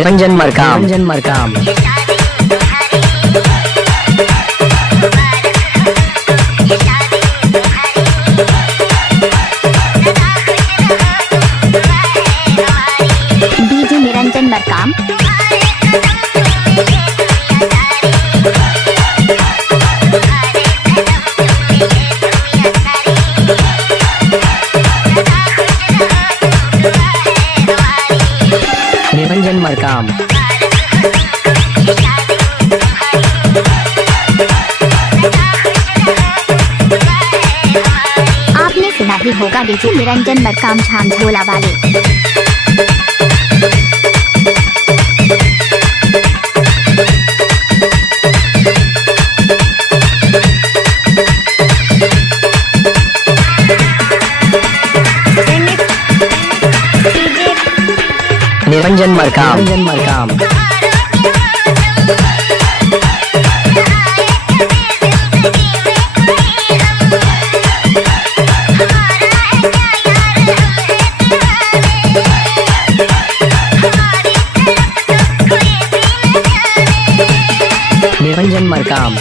Niranjan Markam, Niranjan Markam. DJ Niranjan Markam. Niranjan Markam. आपने सुना ही होगा डीजे निरंजन मरकाम झाम झोला वाले। निरंजन मरकाम, निरंजन मरकाम। निरंजन मरकाम।